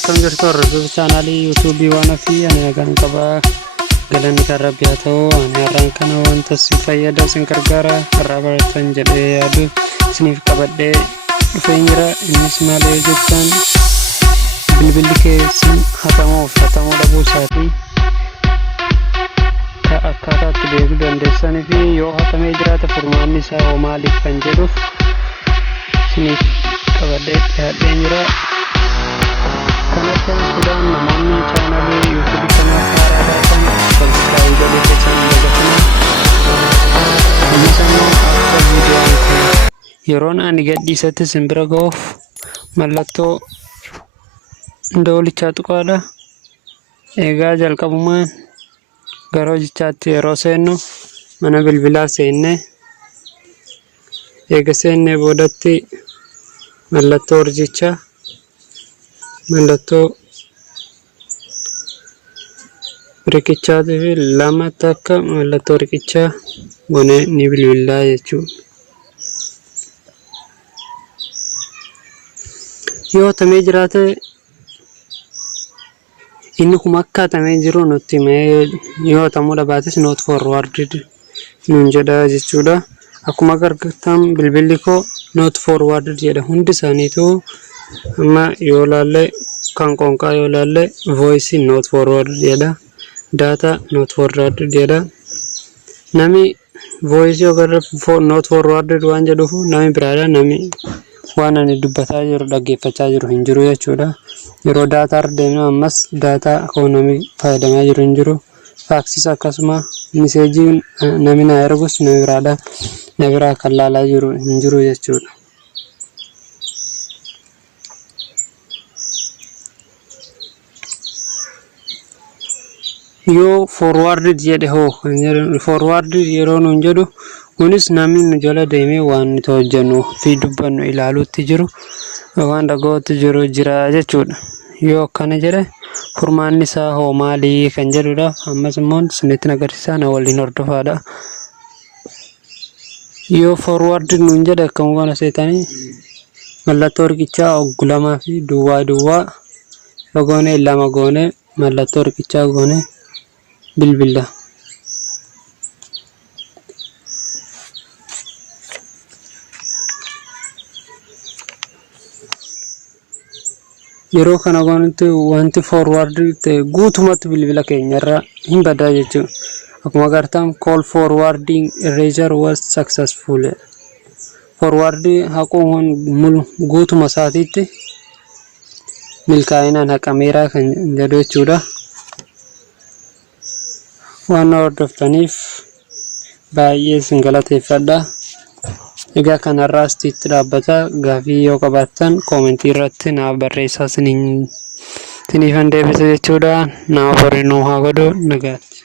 akkam jirtu hordoftoota chaanaalii YouTube waan Ofii ani kan qaba galanni karabbiyaa ta'u ani har'aan kana wanta si fayyada sin gargaara irraa baratan jedhee yaadu isiniif qabadhee dhufee jira. Innis maal jettan bilbilli keessan hatamuu dhabuu isaatii akkaataa beekuu dandeessanii fi yoo hatamee jiraate furmanni isaa maali kan jedhuuf isiniif qabadhee dhiyaadhee jira. Kanatti suudaan namoonni chaanaalii YouTube kanaa haaraa kan subscribe godhee keessan dagatanii ammas akka viidiyoon kun yeroon ani gadhiisatti simbira ga'uuf mallattoo doolichaa tuqaadha. Egaa jalqabumaan gara hojichaatti yeroo seennu mana bilbilaa seenne eega seennee boodatti mallattoo urjichaa mallattoo riqichaatii fi lama takka mallattoo riqichaa gonee ni bilbilaa jechuudha. Yoo hatamee jiraate inni kun akka hatamee jiru nutti himee yoo hatamuu dhabaates not forwarded nuun jedha jechuudha. Akkuma argitan bilbilli koo not forwarded jedha hundi isaaniitu. Amma yoo laalle kan qoonqaa yoo laalle voice not forwarded jedha, data not forwarded jedha. Nami voice yoo gara not forwarded waan jedhuuf nami biraadha. Nami waan ani dubbataa jiru dhaggeeffachaa jiru hin jiru jechuudha. Yeroo data ardeemna ammas data nami fayyadamaa jiru hin jiru. Faaksis akkasuma miseejiin nami na ergus nami biraadha. Nami biraa kan laalaa jiru hin jiru jechuudha. Yoo forwarded jedhe hoo forwarded yeroo nuun jedhu kunis namni nu jala deemee waan nuti hojjennu fi dubbannu ilaaluutti jiru waan dhaga'uutti jiru jira jechuudha. Yoo akkana jedhe furmaanni isaa hoo maali kan jedhudha. Ammas immoo isinitti agarsiisaa na waliin hordofaadha. Yoo forwarded nuun jedhe akkam goona seetanii mallattoo riqichaa oggulamaa fi duwwaa yoo goone lama goone mallattoo riqichaa goone bilbila. Yeroo kana goonatti wanti forward ta'e guutumatti bilbila keenya irraa hin badaa jechuudha. Akkuma agartan call forwarding erasure was successful. Forward haquun mulu guutuma isaatiitti milkaa'inaan haqameera kan jedhu jechuudha. Waan hordoftaniif baay'ee isin galateeffadha. Egaa kanarraas itti dhaabbata. Gaaffii yoo qabaattan koomentii irratti naaf barreessaa isiniifan deebisa jechuudha. Naaf horii nuu haa godhu nagaatti.